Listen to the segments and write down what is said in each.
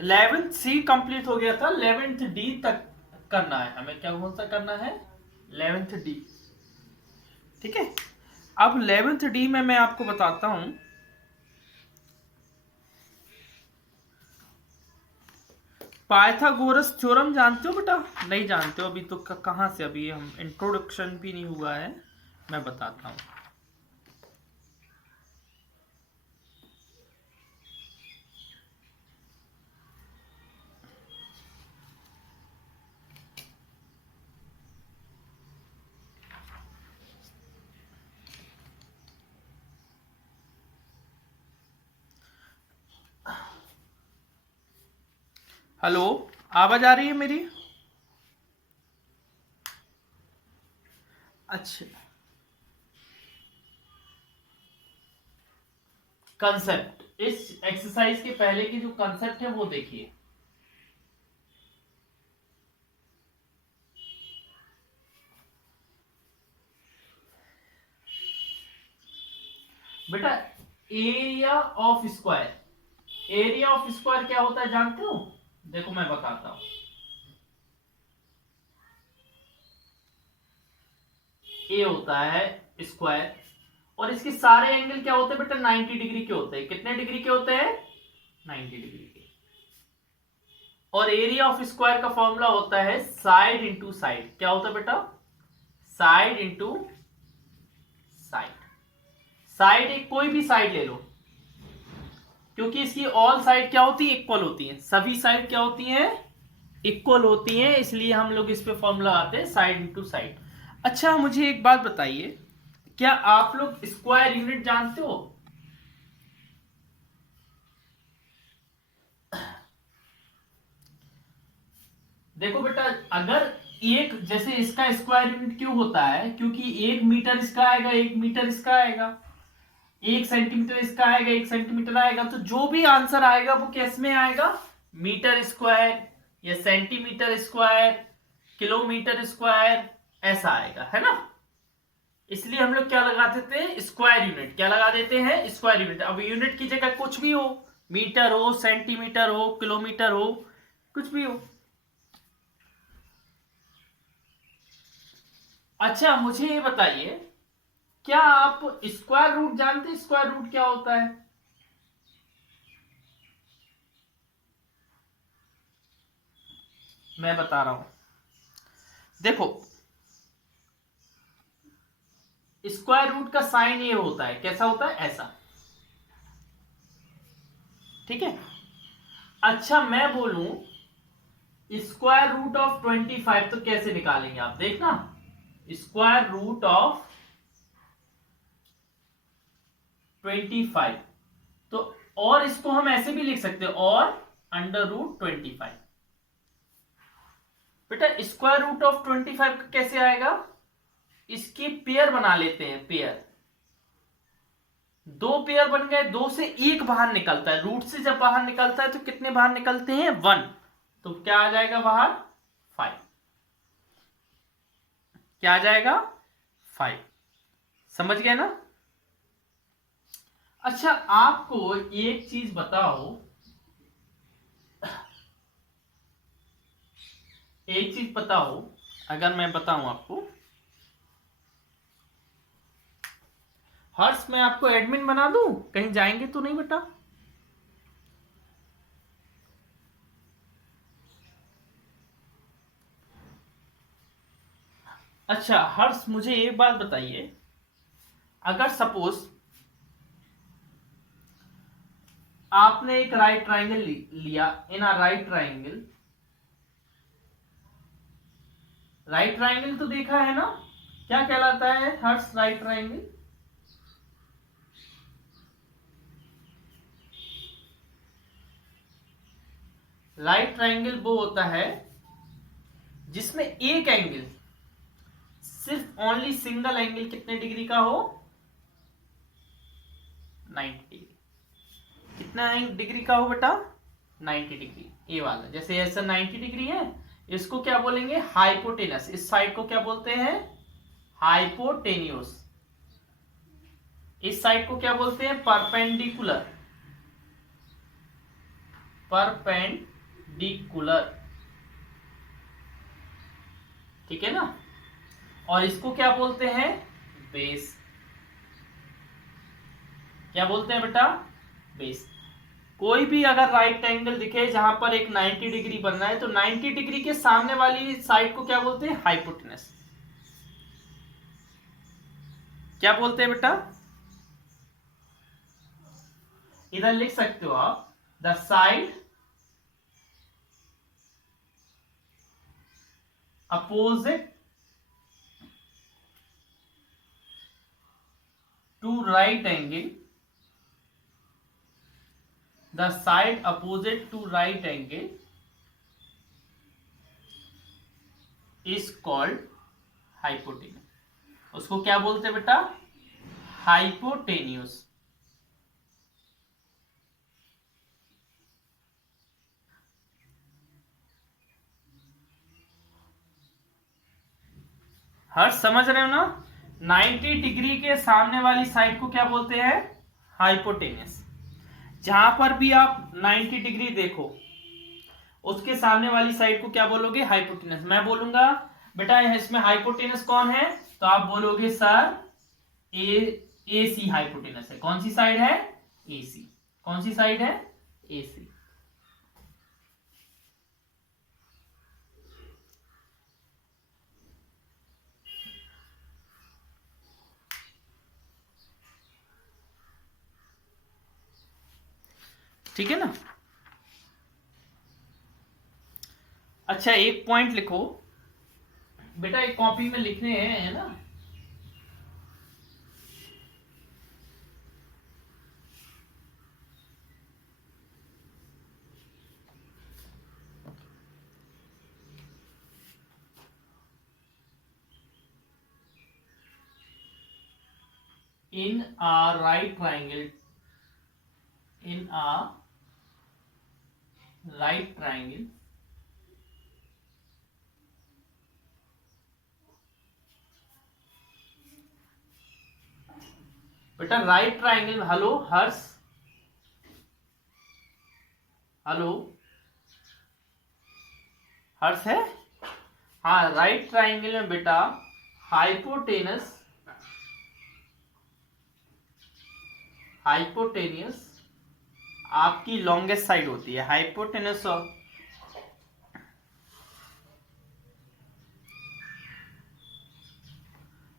11th सी complete हो गया था, 11th डी तक करना है हमें। क्या कौन सा करना है? 11th D. ठीक है, अब 11th डी में मैं आपको बताता हूं। पाइथागोरस थ्योरम जानते हो बेटा? नहीं जानते हो अभी तो? कहाँ से? अभी हम इंट्रोडक्शन भी नहीं हुआ है, मैं बताता हूँ। हेलो, आवाज आ रही है मेरी? अच्छा, कंसेप्ट, इस एक्सरसाइज के पहले की जो कंसेप्ट है वो देखिए। बेटा, area of square, area of square क्या होता है जानते हो? देखो मैं बताता हूं। ए होता है स्क्वायर, और इसके सारे एंगल क्या होते हैं बेटा? 90 डिग्री के होते हैं। कितने डिग्री के होते हैं? 90 डिग्री के। और एरिया ऑफ स्क्वायर का फॉर्मूला होता है साइड इंटू साइड। क्या होता है बेटा? Side into side. साइड एक कोई भी साइड ले लो, क्योंकि इसकी ऑल साइड क्या होती है? इक्वल होती है। सभी साइड क्या होती हैं? इक्वल होती हैं, इसलिए हम लोग इस पे फॉर्मूला आते हैं साइड इंटू साइड। अच्छा, मुझे एक बात बताइए, क्या आप लोग स्क्वायर यूनिट जानते हो? देखो बेटा, अगर एक, जैसे इसका स्क्वायर यूनिट क्यों होता है? क्योंकि 1 मीटर इसका आएगा, 1 मीटर इसका आएगा, 1 सेंटीमीटर इसका आएगा, 1 सेंटीमीटर आएगा, तो जो भी आंसर आएगा वो किस में आएगा? मीटर स्क्वायर या सेंटीमीटर स्क्वायर, किलोमीटर स्क्वायर, ऐसा आएगा, है ना? इसलिए हम लोग क्या लगा देते हैं? Square unit. क्या लगा देते हैं? Square unit. अब यूनिट की जगह कुछ भी हो, मीटर हो, सेंटीमीटर हो, किलोमीटर हो, कुछ भी हो। अच्छा, मुझे ये बताइए, क्या आप स्क्वायर रूट जानते हैं? स्क्वायर रूट क्या होता है? मैं बता रहा हूं, देखो, स्क्वायर रूट का साइन ये होता है, कैसा होता है? ऐसा। ठीक है। अच्छा, मैं बोलूं स्क्वायर रूट ऑफ 25, तो कैसे निकालेंगे आप? देखना, स्क्वायर रूट ऑफ 25, तो और इसको हम ऐसे भी लिख सकते हैं, और अंडर रूट 25। बेटा, स्क्वायर रूट ऑफ 25 कैसे आएगा? इसके पेयर बना लेते हैं, पेयर। दो पेयर बन गए, दो से एक बाहर निकलता है। रूट से जब बाहर निकलता है तो कितने बाहर निकलते हैं? 1। तो क्या आ जाएगा बाहर? 5। क्या आ जाएगा? 5। समझ गए ना? अच्छा, आपको एक चीज बताओ, एक चीज बताओ, अगर मैं बताऊं आपको, हर्ष, मैं आपको एडमिन बना दूं? कहीं जाएंगे तो नहीं बेटा? अच्छा हर्ष, मुझे एक बात बताइए, अगर सपोज आपने एक राइट ट्राइंगल लिया, in a right triangle, right triangle तो देखा है ना? क्या कहलाता है Harsh right triangle? Right triangle वो होता है जिसमें एक एंगल, सिर्फ ओनली सिंगल एंगल कितने डिग्री का हो? 90 डिग्री। कितना डिग्री का हो बेटा? 90 डिग्री। ये वाला, जैसे ऐसा 90 डिग्री है, इसको क्या बोलेंगे? हाइपोटेनस। इस साइड को क्या बोलते हैं? हाइपोटेन्यूस। इस साइड को क्या बोलते हैं? परपेंडिकुलर। परपेंडिकुलर, ठीक है ना। और इसको क्या बोलते हैं, बेस। क्या बोलते हैं बेटा, बेस। कोई भी अगर राइट एंगल दिखे जहां पर एक 90 डिग्री बन रहा है तो 90 डिग्री के सामने वाली साइड को क्या बोलते हैं, हाइपोटेनस। क्या बोलते हैं बेटा, इधर लिख सकते हो आप, the side opposite to right angle, the side opposite to right angle is called hypotenuse. उसको क्या बोलते हैं बेटा, हाइपोटेन्यूस। हर समझ रहे हो ना, 90 डिग्री के सामने वाली साइड को क्या बोलते हैं, हाइपोटेन्यूस। जहां पर भी आप 90 डिग्री देखो उसके सामने वाली साइड को क्या बोलोगे, हाइपोटेनस। मैं बोलूंगा बेटा इसमें हाइपोटेनस कौन है, तो आप बोलोगे सर ए सी हाइपोटेनस है। कौन सी साइड है, ए सी। कौन सी साइड है, ए सी। ठीक है ना। अच्छा एक पॉइंट लिखो बेटा, एक कॉपी में लिखने हैं, है ना। in a right triangle, in a right triangle बेटा, राइट ट्राइंगल, हेलो हर्ष, हेलो हर्ष है, हाँ। राइट ट्राइंगल में बेटा हाइपोटेनस, हाइपोटेनियस आपकी लॉन्गेस्ट साइड होती है। हाइपोटेनस और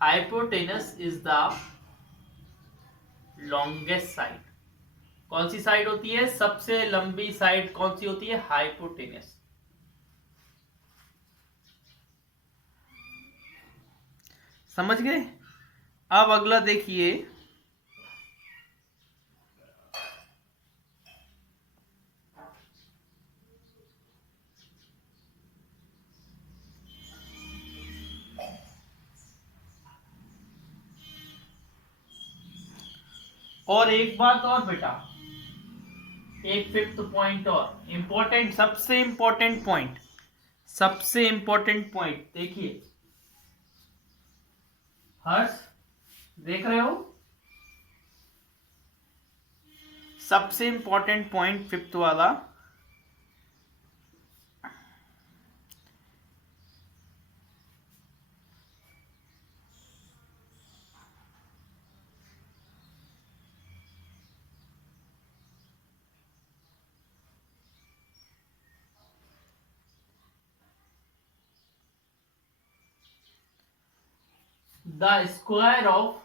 hypotenuse is the longest side. कौन सी साइड होती है, सबसे लंबी साइड कौन सी होती है, हाइपोटेनस। समझ गए। अब अगला देखिए, और एक बात और बेटा, एक फिफ्थ पॉइंट और इंपॉर्टेंट, सबसे इंपॉर्टेंट पॉइंट, सबसे इंपॉर्टेंट पॉइंट देखिए हर्ष, देख रहे हो, सबसे इंपॉर्टेंट पॉइंट फिफ्थ वाला, the square of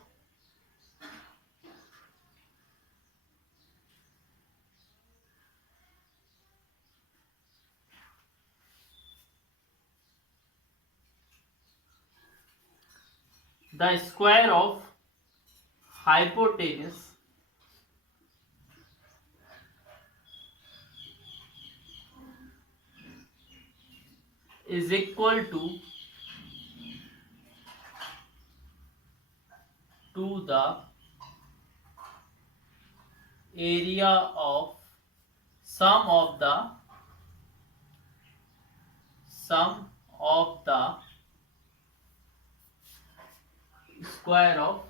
the square of hypotenuse is equal to the area of sum of the square of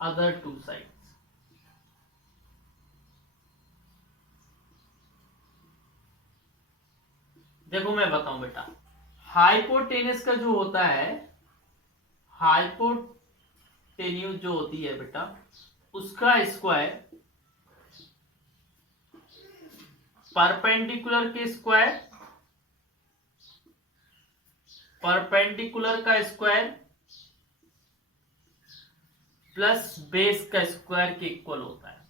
other two sides। देखो मैं बताऊं बेटा, हाइपोटेनस का जो होता है, हाइपोटेन्यूज जो होती है बेटा, उसका स्क्वायर परपेंडिकुलर के स्क्वायर, परपेंडिकुलर का स्क्वायर प्लस बेस का स्क्वायर के इक्वल होता है।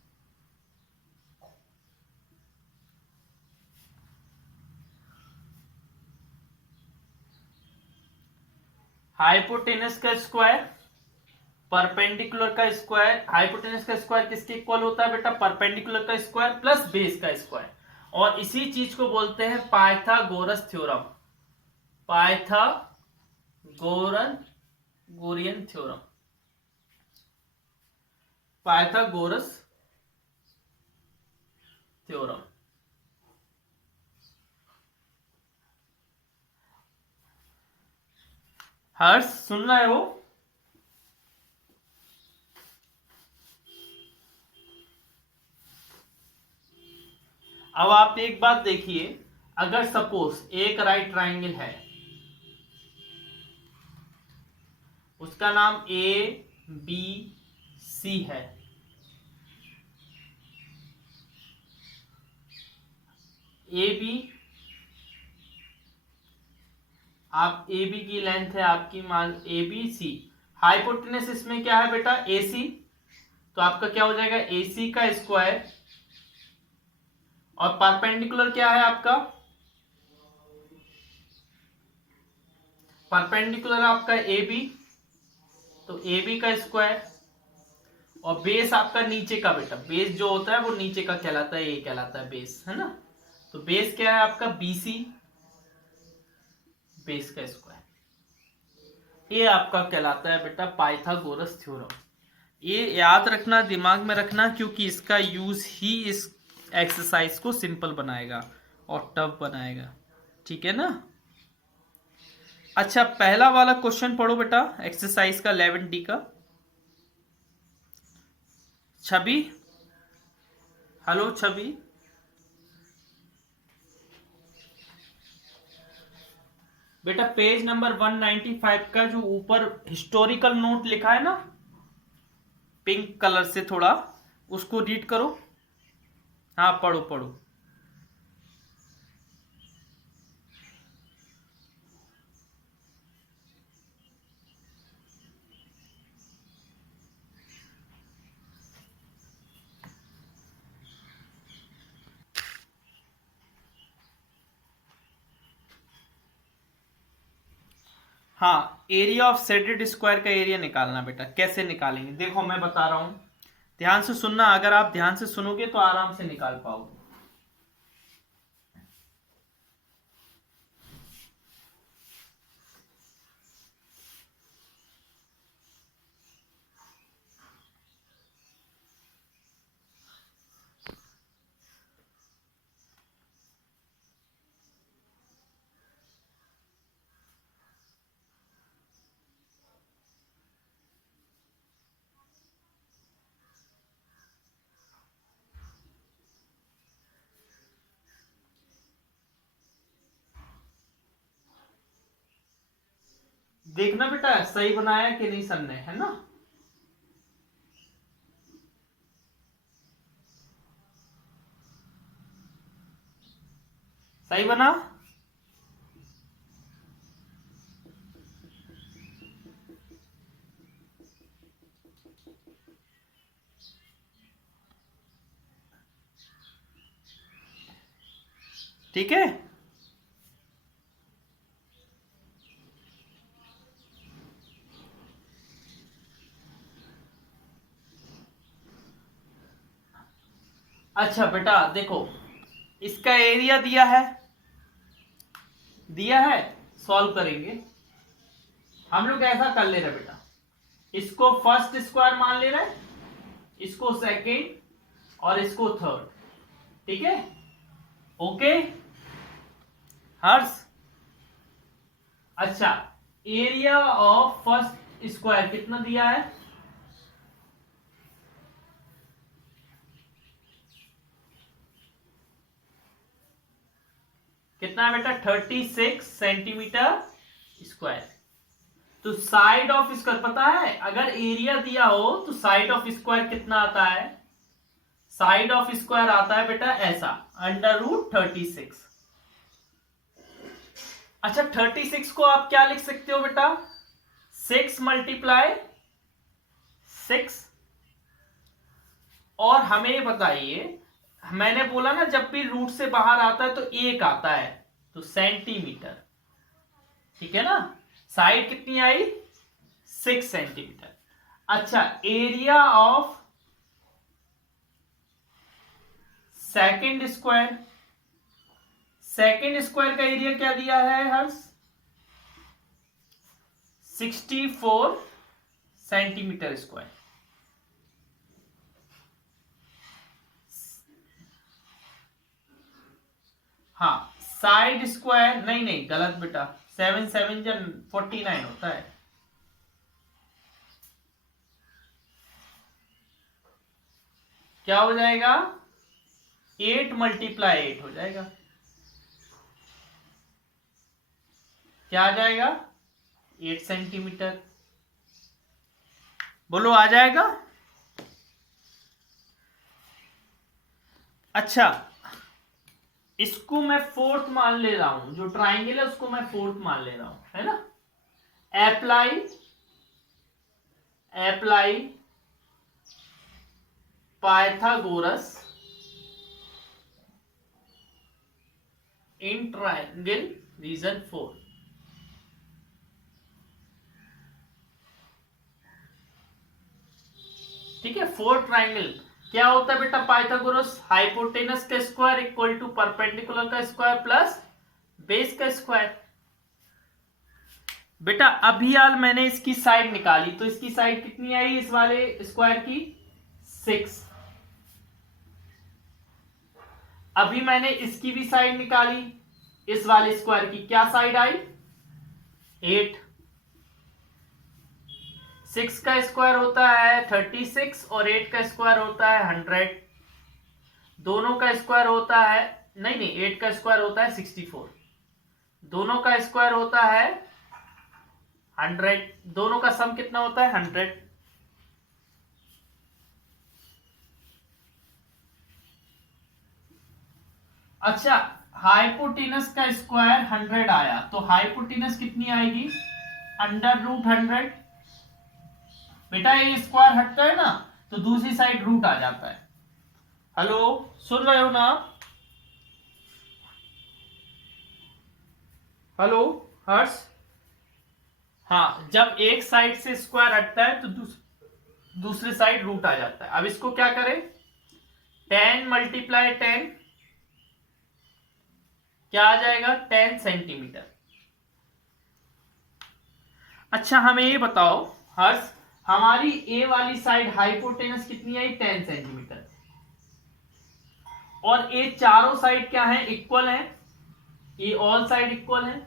हाइपोटेनस का स्क्वायर, परपेंडिकुलर का स्क्वायर, हाइपोटेनस का स्क्वायर किसके इक्वल होता है बेटा, परपेंडिकुलर का स्क्वायर प्लस बेस का स्क्वायर। और इसी चीज को बोलते हैं पाइथागोरस थ्योरम, गोरियन थ्योरम, पाइथागोरस थ्योरम। हर्ष सुन रहे हो? अब आप एक बात देखिए, अगर सपोज एक राइट ट्राइंगल है, उसका नाम ए बी सी है, ए बी, आप ए बी की लेंथ है आपकी मान ए बी सी, हाइपोटेनस इसमें क्या है बेटा, ए सी, तो आपका क्या हो जाएगा, ए सी का स्क्वायर, और परपेंडिकुलर क्या है आपका, परपेंडिकुलर आपका ए बी, तो ए बी का स्क्वायर, और बेस आपका नीचे का बेटा, बेस जो होता है वो नीचे का कहलाता है, ये कहलाता है बेस, है ना। तो बेस क्या है आपका, बीसी, बेस का स्क्वायर, ये आपका कहलाता है बेटा पाइथागोरस थ्योरम। ये याद रखना, दिमाग में रखना, क्योंकि इसका यूज ही इस एक्सरसाइज को सिंपल बनाएगा और टफ बनाएगा, ठीक है ना। अच्छा, पहला वाला क्वेश्चन पढ़ो बेटा, एक्सरसाइज का 11D का। छवि, हेलो छवि, बेटा पेज नंबर 195 का जो ऊपर हिस्टोरिकल नोट लिखा है ना, पिंक कलर से थोड़ा, उसको रीड करो। हाँ पढ़ो पढ़ो। हाँ, एरिया ऑफ सेडेड स्क्वायर का एरिया निकालना बेटा, कैसे निकालेंगे देखो मैं बता रहा हूं, ध्यान से सुनना, अगर आप ध्यान से सुनोगे तो आराम से निकाल पाओगे। देखना बेटा सही बनाया कि नहीं सर ने, है ना। सही बना। ठीक है, अच्छा बेटा देखो, इसका एरिया दिया है, सॉल्व करेंगे। हम लोग ऐसा कर ले रहे बेटा, इसको फर्स्ट स्क्वायर मान ले रहे, इसको सेकंड, और इसको थर्ड, ठीक है। ओके हर्ष, अच्छा एरिया ऑफ फर्स्ट स्क्वायर कितना दिया है, कितना है बेटा 36 सेंटीमीटर स्क्वायर। तो साइड ऑफ स्क्वायर पता है, अगर एरिया दिया हो तो साइड ऑफ स्क्वायर कितना आता है, साइड ऑफ स्क्वायर आता है बेटा ऐसा √36। अच्छा 36 को आप क्या लिख सकते हो बेटा 6 × 6। और हमें बताइए, मैंने बोला ना जब भी रूट से बाहर आता है तो 1 आता है, तो सेंटीमीटर, ठीक है ना। साइड कितनी आई 6 सेंटीमीटर। अच्छा area of second square, second square का एरिया क्या दिया है हर्ष 64 सेंटीमीटर स्क्वायर। हाँ साइड स्क्वायर नहीं नहीं गलत बेटा 7 7 जन 49 होता है। क्या हो जाएगा 8 × 8 हो जाएगा, क्या आ जाएगा 8 सेंटीमीटर। बोलो आ जाएगा। अच्छा इसको मैं फोर्थ मान ले रहा हूं, जो ट्राइंगल है उसको मैं फोर्थ मान ले रहा हूं, है ना। Apply Pythagoras in triangle region 4। ठीक है, 4 ट्राइंगल क्या होता है बेटा पाइथागोरस, हाइपोटेनस का स्क्वायर इक्वल टू परपेंडिकुलर का स्क्वायर प्लस बेस का स्क्वायर। बेटा अभी यार मैंने इसकी साइड निकाली, तो इसकी साइड कितनी आई इस वाले स्क्वायर की 6। अभी मैंने इसकी भी साइड निकाली, इस वाले स्क्वायर की क्या साइड आई 8। 6 का स्क्वायर होता है 36 और 8 का स्क्वायर होता है 100। दोनों का स्क्वायर होता है नहीं नहीं 8 का स्क्वायर होता है 64, दोनों का स्क्वायर होता है 100, दोनों का सम कितना होता है 100। अच्छा हाइपोटेनस का स्क्वायर 100 आया, तो हाइपोटेनस कितनी आएगी √100। बेटा ये स्क्वायर हटता है ना तो दूसरी साइड रूट आ जाता है। हेलो सुन रहे हो ना आप, हेलो हर्ष। हाँ जब एक साइड से स्क्वायर हटता है तो दूसरी साइड रूट आ जाता है। अब इसको क्या करें 10 × 10 क्या आ जाएगा 10 सेंटीमीटर। अच्छा हमें ये बताओ हर्ष, हमारी ए वाली साइड हाइपोटेनस कितनी आई 10 सेंटीमीटर, और ये चारों साइड क्या है इक्वल है, ये ऑल साइड इक्वल है।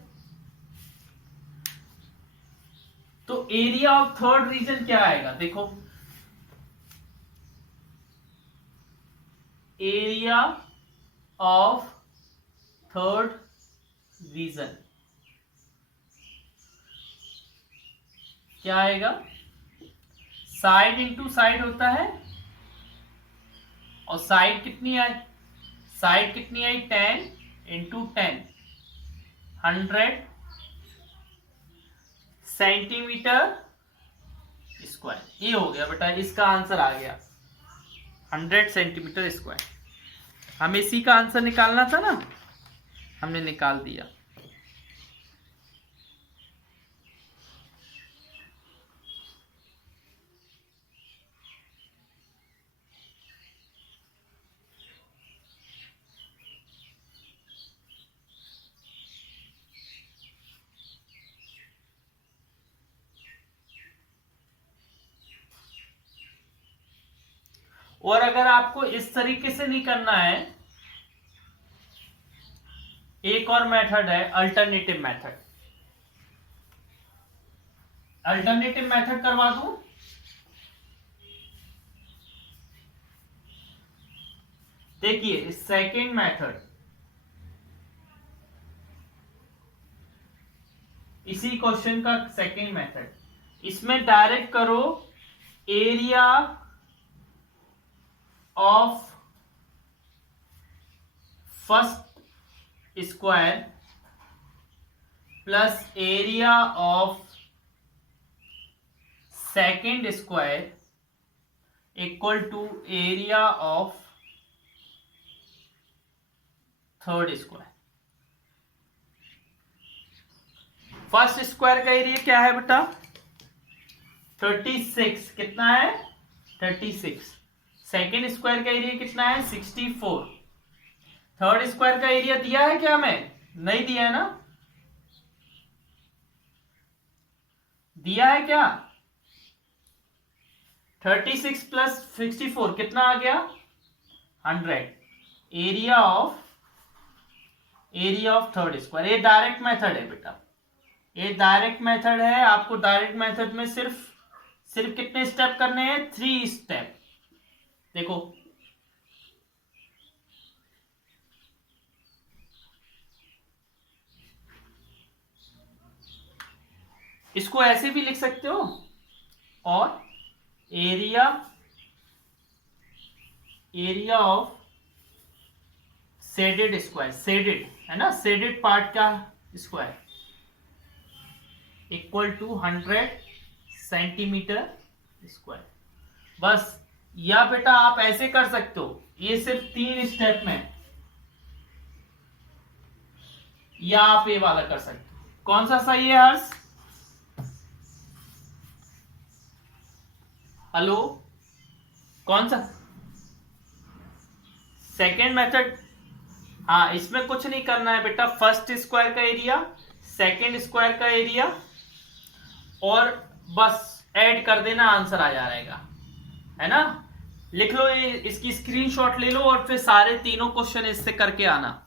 तो एरिया ऑफ थर्ड रीजन क्या आएगा देखो, एरिया ऑफ थर्ड रीजन क्या आएगा, साइड इंटू साइड होता है, और साइड कितनी आई 10 × 10 100 सेंटीमीटर स्क्वायर। ये हो गया बेटा, इसका आंसर आ गया 100 सेंटीमीटर स्क्वायर। हमें इसी का आंसर निकालना था ना, हमने निकाल दिया। और अगर आपको इस तरीके से नहीं करना है, एक और मेथड है अल्टरनेटिव मेथड। अल्टरनेटिव मेथड करवा दूं, देखिए सेकेंड मेथड, इसी क्वेश्चन का सेकेंड मेथड, इसमें डायरेक्ट करो area of first square plus area of second square equal to area of third square. First square का एरिया क्या है बेटा? 36। कितना है? 36। सेकेंड स्क्वायर का एरिया कितना है? 64। थर्ड स्क्वायर का एरिया दिया है क्या? हमें नहीं दिया है ना? दिया है क्या? 36 प्लस 64 कितना आ गया? 100। Area of third square. ये डायरेक्ट मेथड है बेटा, ये डायरेक्ट मेथड है। आपको डायरेक्ट मेथड में सिर्फ कितने स्टेप करने हैं? 3 स्टेप। देखो इसको ऐसे भी लिख सकते हो, और area of shaded square, shaded है ना, शेडेड पार्ट का square equal to 100 centimetre square. बस, या बेटा आप ऐसे कर सकते हो, ये सिर्फ 3 स्टेप में, या आप ये वाला कर सकते हो। कौन सा सही है हर्ष? हेलो, कौन सा? Second method. हाँ, इसमें कुछ नहीं करना है बेटा, फर्स्ट स्क्वायर का एरिया, सेकेंड स्क्वायर का एरिया, और बस ऐड कर देना, आंसर आ जाएगा, है ना। लिख लो, इसकी स्क्रीनशॉट ले लो और फिर सारे तीनों क्वेश्चन इससे करके आना।